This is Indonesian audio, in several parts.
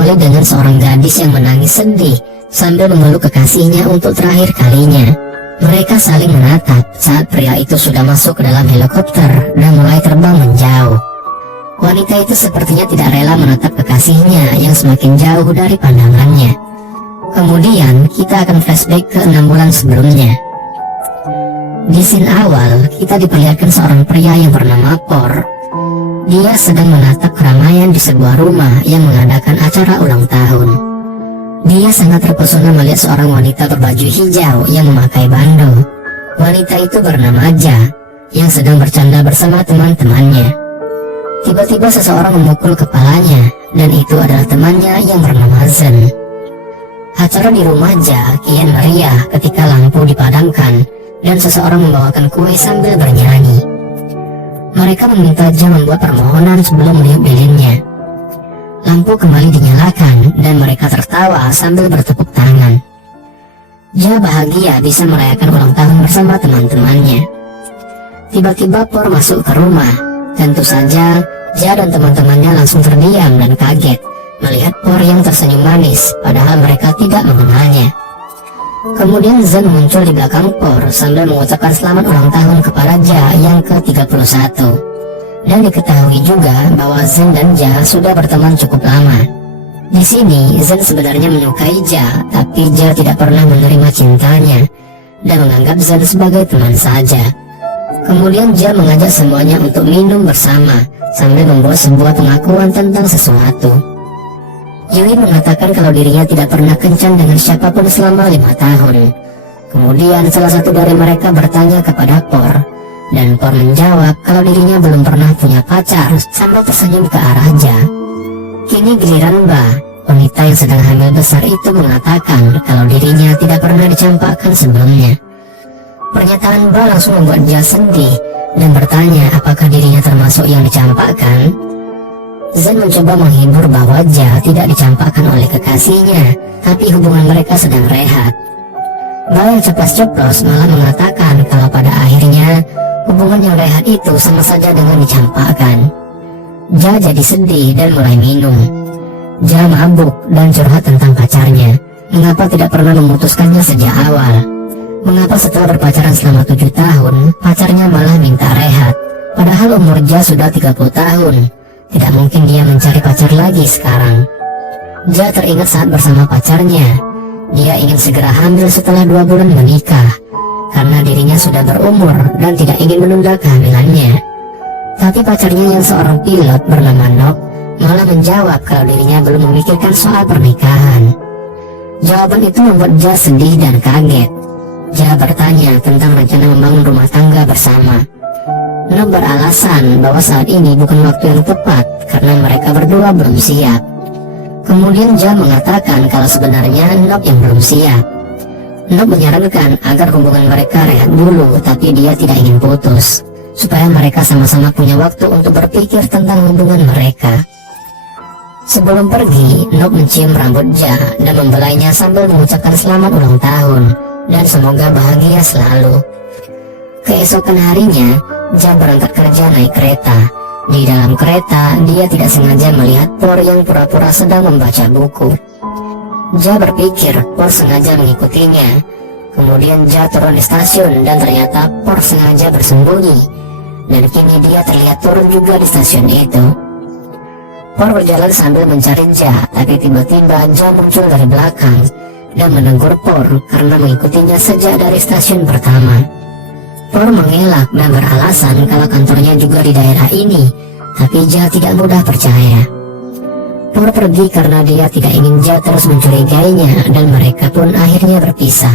diawali dengan seorang gadis yang menangis sedih sambil memeluk kekasihnya untuk terakhir kalinya. Mereka saling menatap saat pria itu sudah masuk ke dalam helikopter dan mulai terbang menjauh. Wanita itu sepertinya tidak rela menatap kekasihnya yang semakin jauh dari pandangannya. Kemudian kita akan flashback ke 6 bulan sebelumnya. Di scene awal, kita diperlihatkan seorang pria yang bernama Por. Dia sedang menatap keramaian di sebuah rumah yang mengadakan acara ulang tahun. Dia sangat terpesona melihat seorang wanita berbaju hijau yang memakai bando. Wanita itu bernama Ja, yang sedang bercanda bersama teman-temannya. Tiba-tiba seseorang memukul kepalanya, dan itu adalah temannya yang bernama Zen. Acara di rumah Ja kian meriah ketika lampu dipadamkan dan seseorang membawakan kue sambil bernyanyi. Mereka meminta Ja membuat permohonan sebelum meniup lilinnya. Lampu kembali dinyalakan dan mereka tertawa sambil bertepuk tangan. Ja bahagia bisa merayakan ulang tahun bersama teman-temannya. Tiba-tiba Por masuk ke rumah. Tentu saja Ja dan teman-temannya langsung terdiam dan kaget melihat Por yang tersenyum manis, padahal mereka tidak mengenalnya. Kemudian Zen muncul di belakang Por sambil mengucapkan selamat ulang tahun kepada Ja yang ke-31. Dan diketahui juga bahwa Zen dan Ja sudah berteman cukup lama. Di sini Zen sebenarnya menyukai Ja, tapi Ja tidak pernah menerima cintanya dan menganggap Zen sebagai teman saja. Kemudian Ja mengajak semuanya untuk minum bersama sambil membuat sebuah pengakuan tentang sesuatu. Yui mengatakan kalau dirinya tidak pernah kencan dengan siapapun selama 5 tahun. Kemudian salah satu dari mereka bertanya kepada Por, dan Por menjawab kalau dirinya belum pernah punya pacar sambil tersenyum ke arah Ja. Kini giliran Ba, wanita yang sedang hamil besar itu mengatakan kalau dirinya tidak pernah dicampakkan sebelumnya. Pernyataan Ba langsung membuat Ja sedih dan bertanya apakah dirinya termasuk yang dicampakkan. Zen mencoba menghibur bahwa Ja tidak dicampakkan oleh kekasihnya, tapi hubungan mereka sedang rehat. Ba yang ceplas-ceplos malah mengatakan kalau pada akhirnya hubungan yang rehat itu sama saja dengan dicampakkan. Ja jadi sedih dan mulai minum. Ja mabuk dan curhat tentang pacarnya. Mengapa tidak pernah memutuskannya sejak awal? Mengapa setelah berpacaran selama 7 tahun, pacarnya malah minta rehat? Padahal umur Ja sudah 30 tahun. Tidak mungkin dia mencari pacar lagi sekarang. Ja teringat saat bersama pacarnya. Dia ingin segera hamil setelah 2 bulan menikah, karena dirinya sudah berumur dan tidak ingin menunda kehamilannya. Tapi pacarnya yang seorang pilot bernama Nok malah menjawab kalau dirinya belum memikirkan soal pernikahan. Jawaban itu membuat Ja sedih dan kaget. Ja bertanya tentang rencana membangun rumah tangga bersama. Nok beralasan bahwa saat ini bukan waktu yang tepat karena mereka berdua belum siap. Kemudian Ja mengatakan kalau sebenarnya Nok yang belum siap. Nok menyarankan agar hubungan mereka rehat dulu, tapi dia tidak ingin putus, supaya mereka sama-sama punya waktu untuk berpikir tentang hubungan mereka. Sebelum pergi, Nok mencium rambut Ja dan membelainya sambil mengucapkan selamat ulang tahun dan semoga bahagia selalu. Keesokan harinya, Ja berangkat kerja naik kereta. Di dalam kereta, dia tidak sengaja melihat Por yang pura-pura sedang membaca buku. Ja berpikir Por sengaja mengikutinya. Kemudian Ja turun di stasiun dan ternyata Por sengaja bersembunyi. Dan kini dia terlihat turun juga di stasiun itu. Por berjalan sambil mencari Ja, tapi tiba-tiba Ja muncul dari belakang dan menegur Por karena mengikutinya sejak dari stasiun pertama. Por mengelak dan beralasan kalau kantornya juga di daerah ini, tapi Ja tidak mudah percaya. Por pergi karena dia tidak ingin Ja terus mencurigainya dan mereka pun akhirnya berpisah.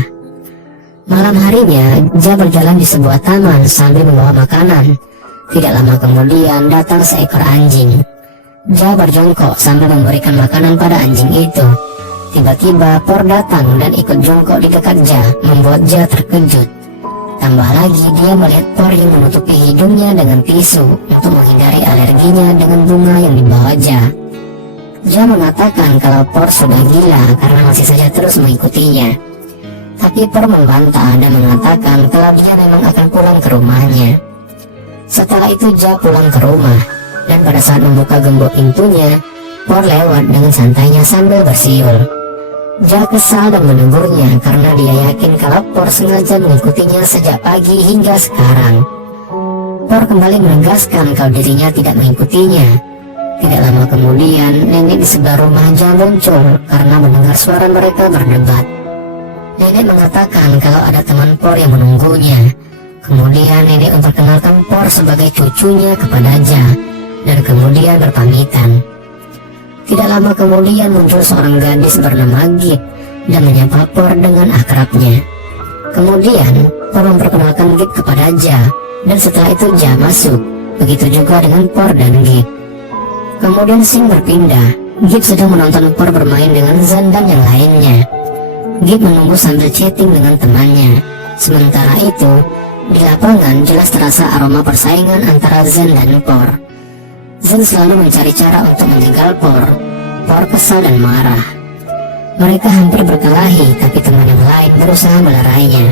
Malam harinya, Ja berjalan di sebuah taman sambil membawa makanan. Tidak lama kemudian datang seekor anjing. Ja berjongkok sambil memberikan makanan pada anjing itu. Tiba-tiba Por datang dan ikut jongkok di dekat Ja, membuat Ja terkejut. Tambah lagi dia melihat Por yang menutupi hidungnya dengan tisu untuk menghindari alerginya dengan bunga yang dibawa Ja. Ja mengatakan kalau Por sudah gila karena masih saja terus mengikutinya. Tapi Por membantah dan mengatakan kalau dia memang akan pulang ke rumahnya. Setelah itu Ja pulang ke rumah, dan pada saat membuka gembok pintunya, Por lewat dengan santainya sambil bersiul. Ja kesal dan menegurnya karena dia yakin kalau Por sengaja mengikutinya sejak pagi hingga sekarang. Por kembali menegaskan kalau dirinya tidak mengikutinya. Tidak lama kemudian, nenek di sebelah rumah Ja muncul karena mendengar suara mereka berdebat. Nenek mengatakan kalau ada teman Por yang menunggunya. Kemudian nenek memperkenalkan Por sebagai cucunya kepada Ja, dan kemudian berpamitan. Tidak lama kemudian muncul seorang gadis bernama Gip dan menyapa Por dengan akrabnya. Kemudian Por memperkenalkan Gip kepada Ja, dan setelah itu Ja masuk. Begitu juga dengan Por dan Gip. Kemudian scene berpindah. Gip sedang menonton Por bermain dengan Zen dan yang lainnya. Gip menunggu sambil chatting dengan temannya. Sementara itu, di lapangan jelas terasa aroma persaingan antara Zen dan Por. Zen selalu mencari cara untuk menjegal Por. Por kesal dan marah. Mereka hampir berkelahi, tapi teman yang lain berusaha melerainya.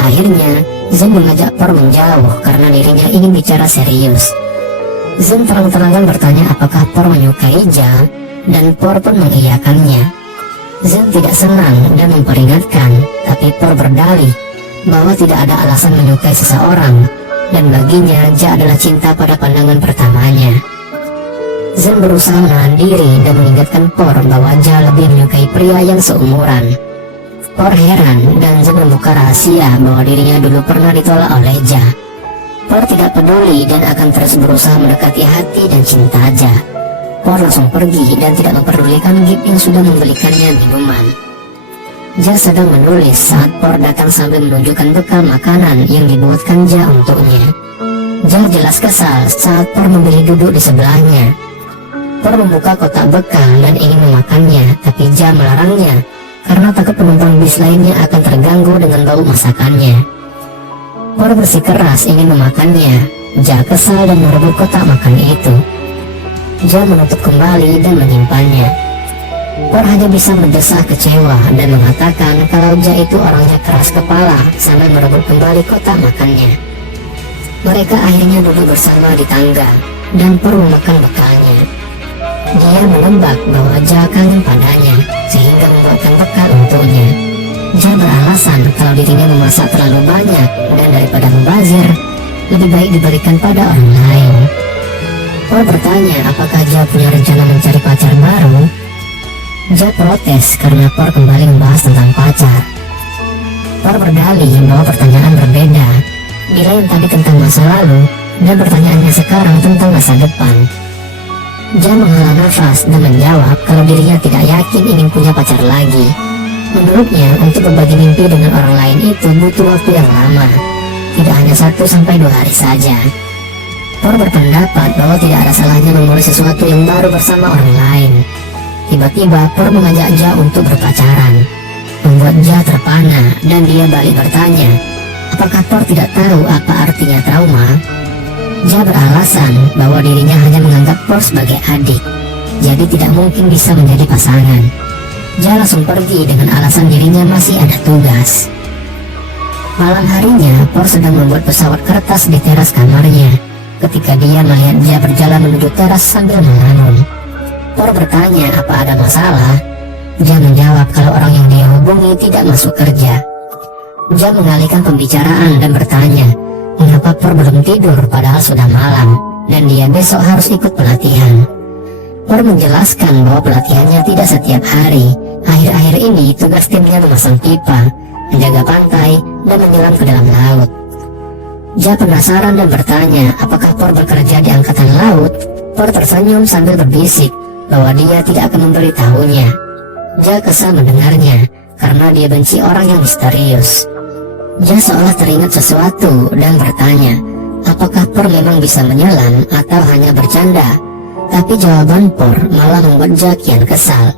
Akhirnya, Zen mengajak Por menjauh karena dirinya ingin bicara serius. Zen terang-terangan bertanya apakah Por menyukai Ja, dan Por pun mengiyakannya. Zen tidak senang dan memperingatkan, tapi Por berdalih bahwa tidak ada alasan menyukai seseorang, dan baginya Ja adalah cinta pada pandangan pertamanya. Zen berusaha menahan diri dan mengingatkan Por bahwa Ja lebih menyukai pria yang seumuran. Por heran dan Zen membuka rahasia bahwa dirinya dulu pernah ditolak oleh Ja. Por tidak peduli dan akan terus berusaha mendekati hati dan cinta Ja. Por langsung pergi dan tidak memperdulikan Gip yang sudah membelikannya minuman. Ja sedang menulis saat Por datang sambil menunjukkan bekal makanan yang dibuatkan Ja untuknya. Ja jelas kesal saat Por memilih duduk di sebelahnya. Por membuka kotak bekal dan ingin memakannya, tapi Ja melarangnya karena takut penumpang bis lainnya akan terganggu dengan bau masakannya. Por bersikeras ingin memakannya. Ja kesal dan merebut kotak makan itu. Ja menutup kembali dan menyimpannya. Por hanya bisa berdesah kecewa dan mengatakan kalau Ja itu orangnya keras kepala sambil merebut kembali kotak makannya. Mereka akhirnya duduk bersama di tangga dan Por memakan bekalnya. Dia menebak bahwa Ja kangen padanya sehingga membuatkan bekal untuknya. Ja beralasan kalau dirinya memasak terlalu banyak dan daripada mubazir, lebih baik diberikan pada orang lain. Por bertanya apakah Ja punya rencana mencari pacar baru. Ja protes karena Por kembali membahas tentang pacar. Por berdalih bahwa pertanyaan berbeda. Bila yang tadi tentang masa lalu dan pertanyaannya sekarang tentang masa depan. Ja menghela nafas dan menjawab kalau dirinya tidak yakin ingin punya pacar lagi. Menurutnya, untuk berbagi mimpi dengan orang lain itu butuh waktu yang lama, tidak hanya 1-2 hari saja. Por berpendapat bahwa tidak ada salahnya memulai sesuatu yang baru bersama orang lain. Tiba-tiba Por mengajak Ja untuk berpacaran, membuat Ja terpana dan dia balik bertanya, apakah Por tidak tahu apa artinya trauma? Ja beralasan bahwa dirinya hanya menganggap Por sebagai adik, jadi tidak mungkin bisa menjadi pasangan. Ja langsung pergi dengan alasan dirinya masih ada tugas. Malam harinya, Por sedang membuat pesawat kertas di teras kamarnya ketika dia melihat Ja berjalan menuju teras sambil menganun. Por bertanya apa ada masalah. Ja menjawab kalau orang yang dia hubungi tidak masuk kerja. Ja mengalihkan pembicaraan dan bertanya mengapa Por belum tidur padahal sudah malam dan dia besok harus ikut pelatihan. Por menjelaskan bahwa pelatihannya tidak setiap hari. Akhir-akhir ini tugas timnya memasang pipa, menjaga pantai, dan menyelam ke dalam laut. Ja penasaran dan bertanya apakah Por bekerja di angkatan laut. Por tersenyum sambil berbisik bahwa dia tidak akan memberitahunya. Ja kesal mendengarnya karena dia benci orang yang misterius. Ja seolah teringat sesuatu dan bertanya apakah Por memang bisa menyelam atau hanya bercanda. Tapi jawaban Por malah membuat Ja kian kesal.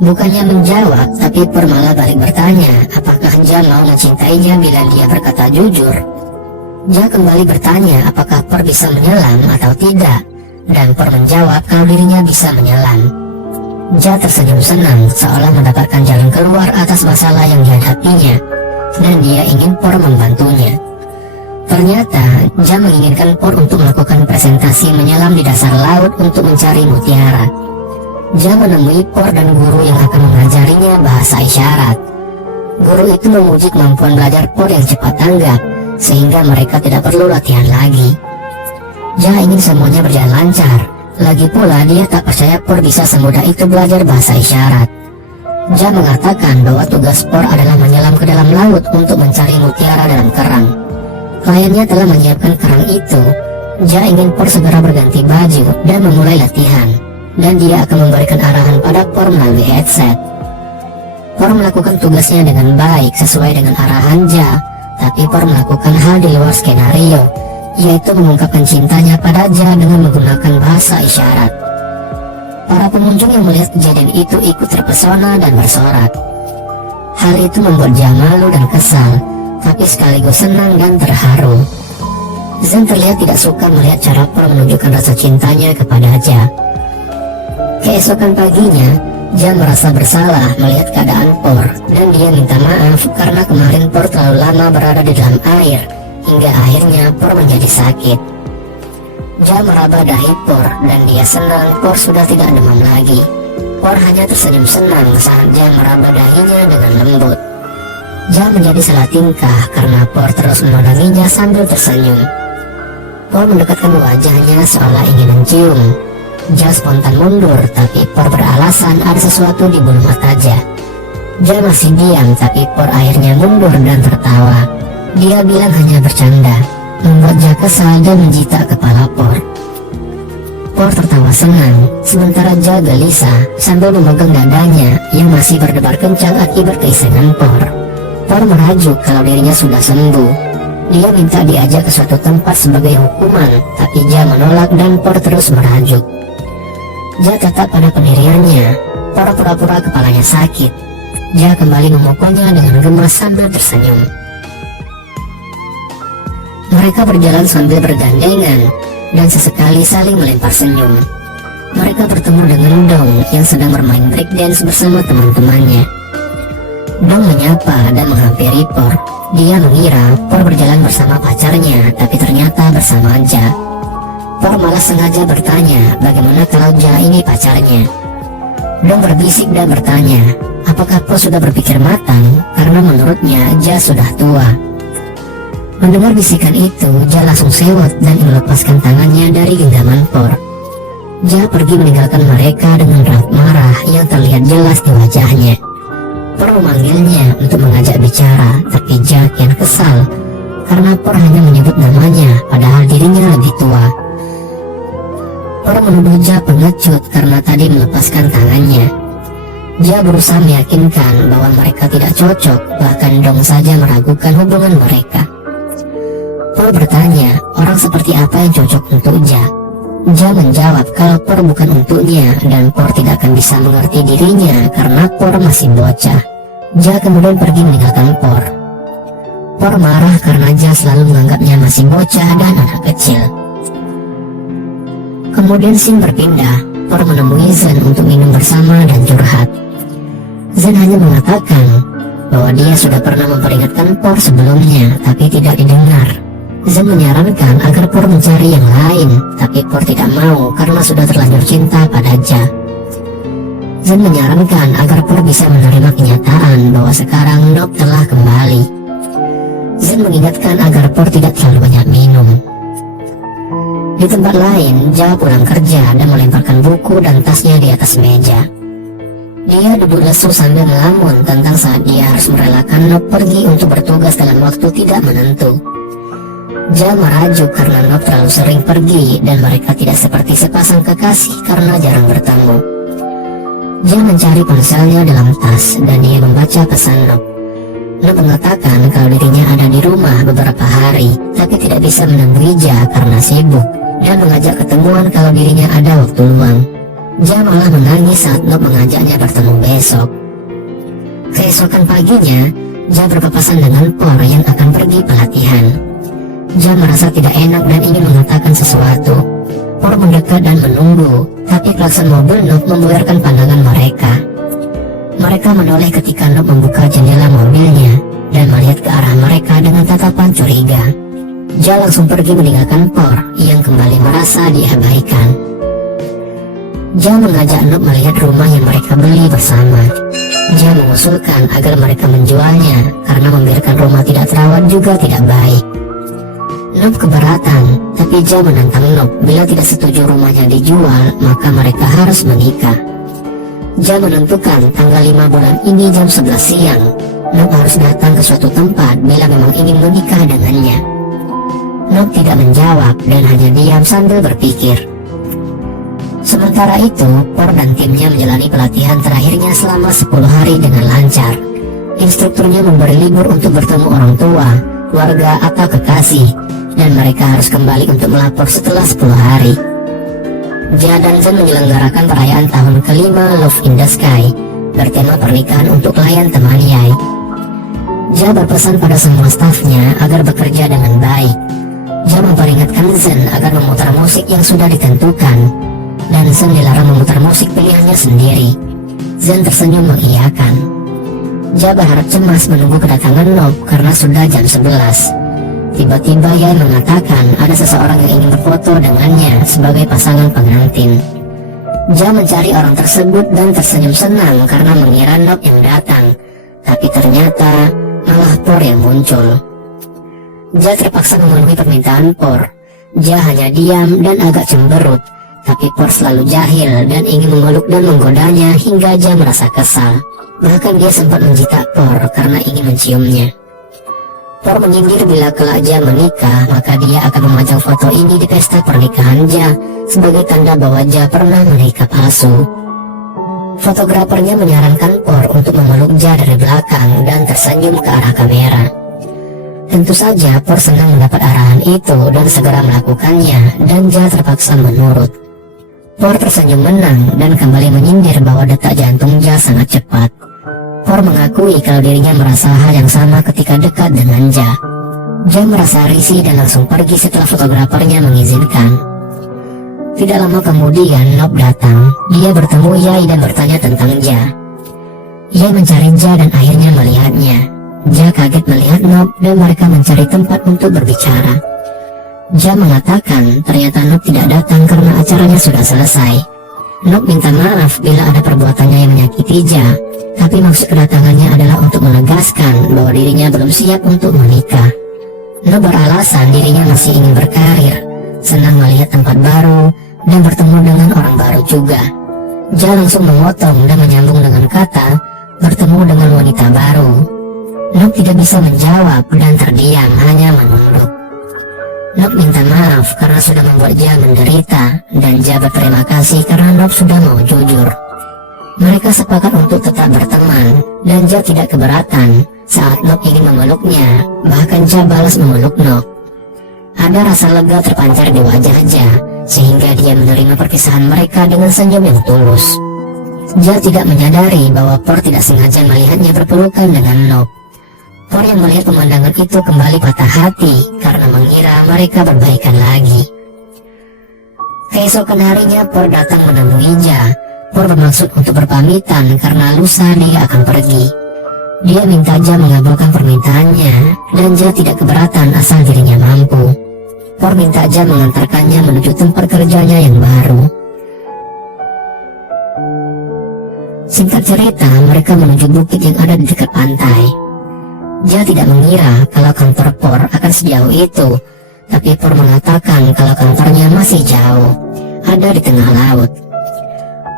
Bukannya menjawab, tapi Por malah balik bertanya apakah Ja mau mencintainya bila dia berkata jujur. Ja kembali bertanya apakah Por bisa menyelam atau tidak, dan Por menjawab kalau dirinya bisa menyelam. Ja tersenyum senang seolah mendapatkan jalan keluar atas masalah yang dihadapinya, dan dia ingin Por membantunya. Ternyata Ja menginginkan Por untuk melakukan presentasi menyelam di dasar laut untuk mencari mutiara. Ja menemui Por dan guru yang akan mengajarinya bahasa isyarat. Guru itu memuji kemampuan belajar Por yang cepat tanggap, sehingga mereka tidak perlu latihan lagi. Ja ingin semuanya berjalan lancar. Lagi pula dia tak percaya Por bisa semudah itu belajar bahasa isyarat. Ja mengatakan bahwa tugas Por adalah menyelam ke dalam laut untuk mencari mutiara dalam kerang. Kliennya telah menyiapkan kerang itu. Ja ingin Por segera berganti baju dan memulai latihan, dan dia akan memberikan arahan pada Por melalui headset. Por melakukan tugasnya dengan baik sesuai dengan arahan Ja, tapi Por melakukan hal di luar skenario, yaitu mengungkapkan cintanya pada Ja dengan menggunakan bahasa isyarat. Para pengunjung yang melihat kejadian itu ikut terpesona dan bersorak. Hal itu membuat Ja malu dan kesal, tapi sekaligus senang dan terharu. Zen terlihat tidak suka melihat cara Por menunjukkan rasa cintanya kepada Ja. Keesokan paginya, Ja merasa bersalah melihat keadaan Por, dan dia minta maaf karena kemarin Por terlalu lama berada di dalam air, hingga akhirnya Por menjadi sakit. Ja meraba dahi Por, dan dia senang Por sudah tidak demam lagi. Por hanya tersenyum senang saat Ja meraba dahinya dengan lembut. Ja menjadi salah tingkah karena Por terus memandanginya sambil tersenyum. Por mendekatkan wajahnya seolah ingin mencium. Ja spontan mundur, tapi Por beralasan ada sesuatu di bulu mata Ja. Ja masih diam, tapi Por akhirnya mundur dan tertawa. Dia bilang hanya bercanda, membuat Ja kesal dan menjita kepala Por. Por tertawa senang, sementara Ja gelisah sambil memegang dadanya yang masih berdebar kencang akibat keisengan Por. Por merajuk kalau dirinya sudah sembuh. Dia minta diajak ke suatu tempat sebagai hukuman, tapi Ja menolak dan Por terus merajuk. Ja tetap pada pendiriannya. Por pura-pura kepalanya sakit. Ja kembali memukulnya dengan gemas sambil tersenyum. Mereka berjalan sambil bergandengan dan sesekali saling melempar senyum. Mereka bertemu dengan Dong yang sedang bermain breakdance bersama teman-temannya. Dong menyapa dan menghampiri Por. Dia mengira Por berjalan bersama pacarnya, tapi ternyata bersama Ja. Por malah sengaja bertanya bagaimana kalau Ja ini pacarnya. Dong berbisik dan bertanya, apakah Por sudah berpikir matang karena menurutnya Ja sudah tua. Mendengar bisikan itu, Ja langsung sewot dan melepaskan tangannya dari genggaman Por. Ja pergi meninggalkan mereka dengan raut marah yang terlihat jelas di wajahnya. Por memanggilnya untuk mengajak bicara, tapi Ja kian kesal karena Por hanya menyebut namanya padahal dirinya lebih tua. Por menuduh Ja pengecut karena tadi melepaskan tangannya. Ja berusaha meyakinkan bahwa mereka tidak cocok, bahkan Dong saja meragukan hubungan mereka. Por bertanya, orang seperti apa yang cocok untuk Ja? Ja menjawab kalau Por bukan untuknya dan Por tidak akan bisa mengerti dirinya karena Por masih bocah. Ja kemudian pergi meninggalkan Por. Por marah karena Ja selalu menganggapnya masih bocah dan anak kecil. Kemudian scene berpindah. Por menemui Zen untuk minum bersama dan curhat. Zen hanya mengatakan bahwa dia sudah pernah memperingatkan Por sebelumnya, tapi tidak didengar. Zen menyarankan agar Por mencari yang lain, tapi Por tidak mau karena sudah terlanjur cinta pada Ja. Zen menyarankan agar Por bisa menerima kenyataan bahwa sekarang Nob telah kembali. Zen mengingatkan agar Por tidak terlalu banyak minum. Di tempat lain, Ja pulang kerja dan melemparkan buku dan tasnya di atas meja. Dia duduk lesu sambil melamun tentang saat dia harus merelakan Nob pergi untuk bertugas dalam waktu tidak menentu. Ja merajuk karena Nob terlalu sering pergi dan mereka tidak seperti sepasang kekasih karena jarang bertemu. Ja mencari ponselnya dalam tas dan dia membaca pesan Nob. Nob mengatakan kalau dirinya ada di rumah beberapa hari, tapi tidak bisa menemui Ja karena sibuk, dan mengajak ketemuan kalau dirinya ada waktu luang. Ja malah menangis saat Nob mengajaknya bertemu besok. Keesokan paginya, Ja berpapasan dengan Por yang akan pergi pelatihan. Ja merasa tidak enak dan ingin mengatakan sesuatu. Por mendekat dan menunggu, tapi klakson mobil Nob membuyarkan pandangan mereka. Mereka menoleh ketika Nob membuka jendela mobilnya dan melihat ke arah mereka dengan tatapan curiga. Ja langsung pergi meninggalkan Por yang kembali merasa diabaikan. Ja mengajak Nob melihat rumah yang mereka beli bersama. Ja mengusulkan agar mereka menjualnya karena membiarkan rumah tidak terawat juga tidak baik. Nob keberatan, tapi Ja menantang Nob bila tidak setuju rumahnya dijual maka mereka harus menikah. Ja menentukan tanggal 5 bulan ini jam 11 siang. Nob harus datang ke suatu tempat bila memang ingin menikah dengannya. Nob tidak menjawab dan hanya diam sambil berpikir. Sementara itu, Por dan timnya menjalani pelatihan terakhirnya selama 10 hari dengan lancar. Instrukturnya memberi libur untuk bertemu orang tua, keluarga atau kekasih, dan mereka harus kembali untuk melapor setelah 10 hari. Ja dan Zen menyelenggarakan perayaan tahun kelima Love in the Sky bertema pernikahan untuk klien teman Yai. Ja berpesan pada semua stafnya agar bekerja dengan baik. Ja memperingatkan Zen agar memutar musik yang sudah ditentukan, dan Zen dilarang memutar musik pilihannya sendiri. Zen tersenyum mengiyakan. Ja berharap cemas menunggu kedatangan Nob karena sudah jam 11. Tiba-tiba Yai mengatakan ada seseorang yang ingin berfoto dengannya sebagai pasangan pengantin. Ja mencari orang tersebut dan tersenyum senang karena mengira Nob yang datang, tapi ternyata malah Por yang muncul. Ja terpaksa memenuhi permintaan Por. Ja hanya diam dan agak cemberut, tapi Por selalu jahil dan ingin memeluk dan menggodanya hingga Ja merasa kesal. Bahkan dia sempat menjitak Por karena ingin menciumnya. Por menyindir bila kelak Ja menikah, maka dia akan memajang foto ini di pesta pernikahan Ja sebagai tanda bahwa Ja pernah menikah palsu. Fotografernya menyarankan Por untuk memeluk Ja dari belakang dan tersenyum ke arah kamera. Tentu saja Por senang mendapat arahan itu dan segera melakukannya, dan Ja terpaksa menurut. Por tersenyum menang dan kembali menyindir bahwa detak jantung Ja sangat cepat. Por mengakui kalau dirinya merasa hal yang sama ketika dekat dengan Ja. Ja merasa risih dan langsung pergi setelah fotografernya mengizinkan. Tidak lama kemudian Nob datang. Dia bertemu Yai dan bertanya tentang Ja. Yai mencari Ja dan akhirnya melihatnya. Ja kaget melihat Nob dan mereka mencari tempat untuk berbicara. Ja mengatakan ternyata Nob tidak datang karena acaranya sudah selesai. Nob minta maaf bila ada perbuatannya yang menyakiti Ja, tapi maksud kedatangannya adalah untuk menegaskan bahwa dirinya belum siap untuk menikah. Nob beralasan dirinya masih ingin berkarir, senang melihat tempat baru, dan bertemu dengan orang baru juga. Ja langsung memotong dan menyambung dengan kata bertemu dengan wanita baru. Nob tidak bisa menjawab dan terdiam, hanya menunduk. Nob minta maaf karena sudah membuat Ja menderita, dan Ja berterima kasih karena Nob sudah mau jujur. Mereka sepakat untuk tetap berteman, dan Ja tidak keberatan saat Nob ingin memeluknya. Bahkan Ja balas memeluk Nob. Ada rasa lega terpancar di wajah Ja, sehingga dia menerima perpisahan mereka dengan senyum yang tulus. Ja tidak menyadari bahwa Por tidak sengaja melihatnya berpelukan dengan Nob. Por yang melihat pemandangan itu kembali patah hati karena mengira mereka berbaikan lagi. Keesokan harinya Por datang menemui Ja. Por bermaksud untuk berpamitan karena lusa dia akan pergi. Dia minta Ja mengabulkan permintaannya, dan Ja tidak keberatan asal dirinya mampu. Por minta Ja mengantarkannya menuju tempat kerjanya yang baru. Singkat cerita, mereka menuju bukit yang ada di dekat pantai. Ja tidak mengira kalau kantor Por akan sejauh itu, tapi Por mengatakan kalau kantornya masih jauh, ada di tengah laut.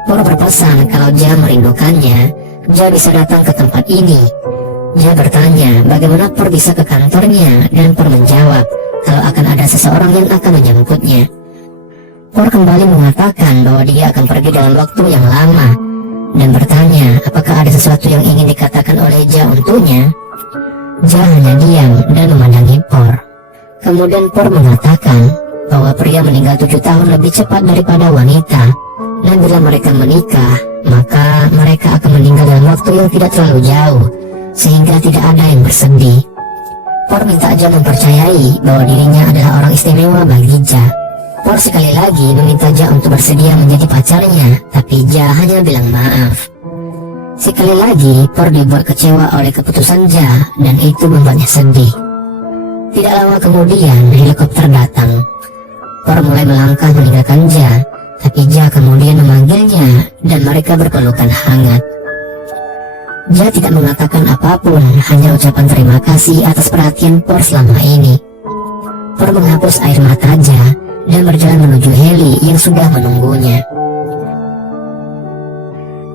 Por berpesan kalau Ja merindukannya, Ja bisa datang ke tempat ini. Ja bertanya bagaimana Por bisa ke kantornya, dan Por menjawab kalau akan ada seseorang yang akan menjemputnya. Por kembali mengatakan bahwa dia akan pergi dalam waktu yang lama, dan bertanya apakah ada sesuatu yang ingin dikatakan oleh Ja untuknya. Ja hanya diam dan memandangi Por. Kemudian Por mengatakan bahwa pria meninggal 7 tahun lebih cepat daripada wanita, dan bila mereka menikah, maka mereka akan meninggal dalam waktu yang tidak terlalu jauh, sehingga tidak ada yang bersedih. Por minta Ja mempercayai bahwa dirinya adalah orang istimewa bagi Ja. Por sekali lagi meminta Ja untuk bersedia menjadi pacarnya, tapi Ja hanya bilang maaf. Sekali lagi, Por dibuat kecewa oleh keputusan Ja, dan itu membuatnya sedih. Tidak lama kemudian, helikopter datang. Por mulai melangkah meninggalkan Ja, tapi Ja kemudian memanggilnya dan mereka berpelukan hangat. Ja tidak mengatakan apapun, hanya ucapan terima kasih atas perhatian Por selama ini. Por menghapus air mata Ja dan berjalan menuju heli yang sudah menunggunya.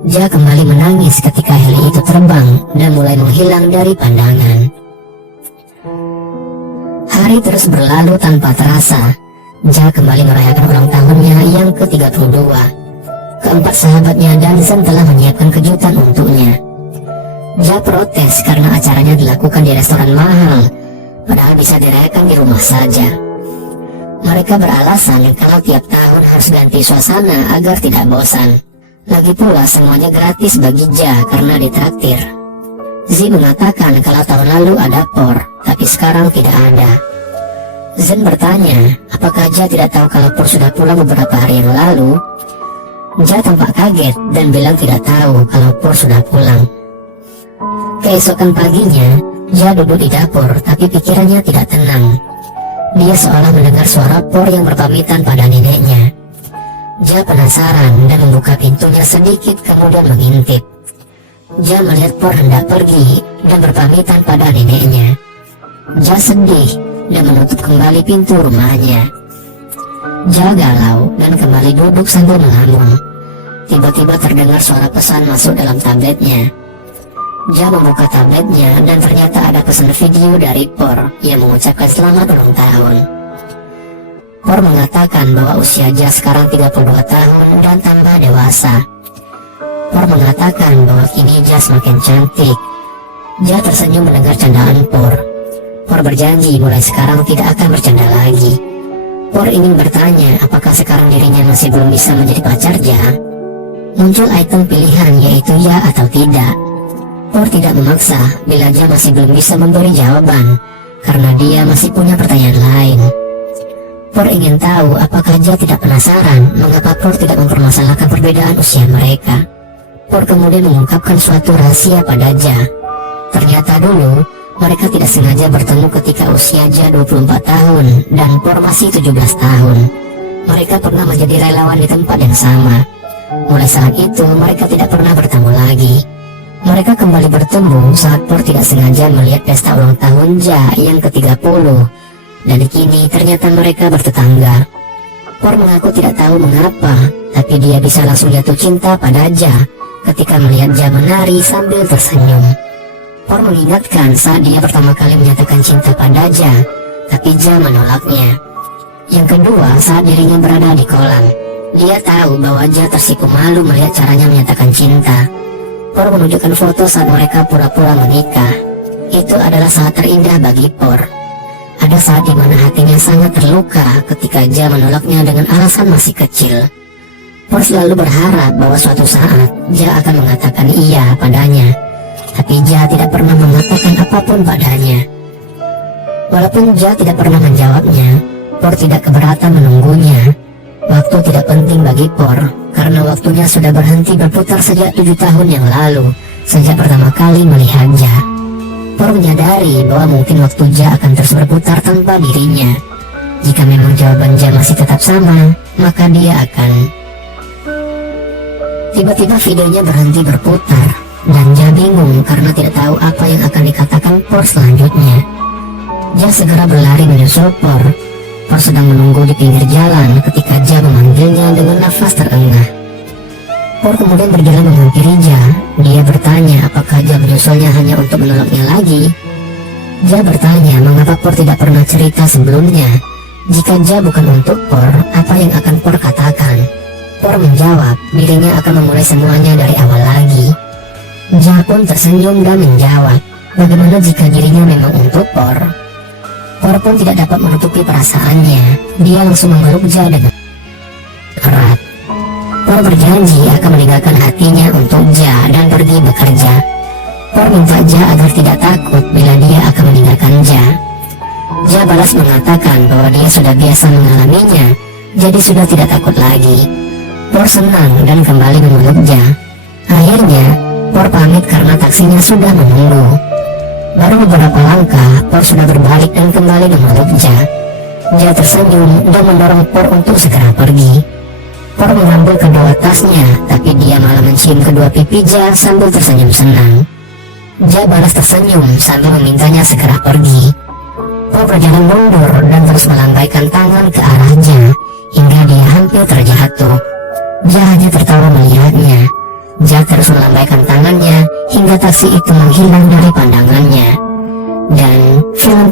Ja kembali menangis ketika heli itu terbang dan mulai menghilang dari pandangan. Hari terus berlalu tanpa terasa. Ja kembali merayakan ulang tahunnya yang ke-32. Keempat sahabatnya dan Zen telah menyiapkan kejutan untuknya. Ja protes karena acaranya dilakukan di restoran mahal, padahal bisa dirayakan di rumah saja. Mereka beralasan kalau tiap tahun harus ganti suasana agar tidak bosan. Lagi pula semuanya gratis bagi Ja karena ditraktir. Zi mengatakan kalau tahun lalu ada Por, tapi sekarang tidak ada. Zen bertanya, apakah Ja tidak tahu kalau Por sudah pulang beberapa hari yang lalu? Ja tampak kaget dan bilang tidak tahu kalau Por sudah pulang. Keesokan paginya, Ja duduk di dapur tapi pikirannya tidak tenang. Dia seolah mendengar suara Por yang berpamitan pada neneknya. Ja penasaran dan membuka pintunya sedikit kemudian mengintip. Ja melihat Por hendak pergi dan berpamitan pada neneknya. Ja sedih dan menutup kembali pintu rumahnya. Ja galau dan kembali duduk sambil melamun. Tiba-tiba terdengar suara pesan masuk dalam tabletnya. Ja membuka tabletnya dan ternyata ada pesan video dari Por yang mengucapkan selamat ulang tahun. Por mengatakan bahwa usia Ja sekarang 32 tahun dan tambah dewasa. Por mengatakan bahwa kini Ja semakin cantik. Ja tersenyum mendengar candaan Por. Por berjanji mulai sekarang tidak akan bercanda lagi. Por ingin bertanya apakah sekarang dirinya masih belum bisa menjadi pacar Ja. Muncul item pilihan yaitu ya atau tidak. Por tidak memaksa bila Ja masih belum bisa memberi jawaban, karena dia masih punya pertanyaan lain. Por ingin tahu apakah Ja tidak penasaran mengapa Por tidak mempermasalahkan perbedaan usia mereka. Por kemudian mengungkapkan suatu rahasia pada Ja. Ternyata dulu mereka tidak sengaja bertemu ketika usia Ja 24 tahun dan Por masih 17 tahun. Mereka pernah menjadi relawan di tempat yang sama. Mulai saat itu mereka tidak pernah bertemu lagi. Mereka kembali bertemu saat Por tidak sengaja melihat pesta ulang tahun Ja yang ke-30. Dan kini ternyata mereka bertetangga. Por mengaku tidak tahu mengapa, tapi dia bisa langsung jatuh cinta pada Ja ketika melihat Ja menari sambil tersenyum. Por mengingatkan saat dia pertama kali menyatakan cinta pada Ja, tapi Ja menolaknya. Yang kedua, saat dirinya berada di kolam, dia tahu bahwa Ja tersipu malu melihat caranya menyatakan cinta. Por menunjukkan foto saat mereka pura-pura menikah. Itu adalah saat terindah bagi Por. Ada saat di mana hatinya sangat terluka ketika Ja menolaknya dengan alasan masih kecil. Por selalu berharap bahwa suatu saat Ja akan mengatakan iya padanya, tapi Ja tidak pernah mengatakan apapun padanya. Walaupun Ja tidak pernah menjawabnya, Por tidak keberatan menunggunya. Waktu tidak penting bagi Por, karena waktunya sudah berhenti berputar sejak 7 tahun yang lalu, sejak pertama kali melihat Ja. Por menyadari bahwa mungkin waktu Ja akan terus berputar tanpa dirinya. Jika memang jawaban Ja masih tetap sama, maka dia akan... Tiba-tiba videonya berhenti berputar, dan Ja bingung karena tidak tahu apa yang akan dikatakan Por selanjutnya. Ja segera berlari menyusul Por. Por sedang menunggu di pinggir jalan ketika Ja memanggilnya dengan nafas terengah. Por kemudian berjalan menghampiri Ja. Dia bertanya apakah Ja menyusulnya hanya untuk menolaknya lagi. Ja bertanya mengapa Por tidak pernah cerita sebelumnya. Jika Ja bukan untuk Por, apa yang akan Por katakan? Por menjawab dirinya akan memulai semuanya dari awal lagi. Ja pun tersenyum dan menjawab, bagaimana jika dirinya memang untuk Por? Por pun tidak dapat menutupi perasaannya. Dia langsung memeluk Ja dengan erat. Por berjanji akan meninggalkan hatinya untuk Ja dan pergi bekerja. Por minta Ja agar tidak takut bila dia akan meninggalkan Ja. Ja balas mengatakan bahwa dia sudah biasa mengalaminya, jadi sudah tidak takut lagi. Por senang dan kembali memeluk Ja. Akhirnya, Por pamit karena taksinya sudah menunggu. Baru beberapa langkah, Por sudah berbalik dan kembali memeluk Ja. Ja tersenyum dan mendorong Por untuk segera pergi. Por mengambil kedua tasnya, tapi dia malah mencium kedua pipi Ja sambil tersenyum senang. Ja balas tersenyum sambil memintanya segera pergi. Po berjalan mundur dan terus melambaikan tangan ke arah Ja hingga dia hampir terjatuh. Ja hanya tertawa melihatnya. Ja terus melambaikan tangannya hingga taksi itu menghilang dari pandangannya. Dan film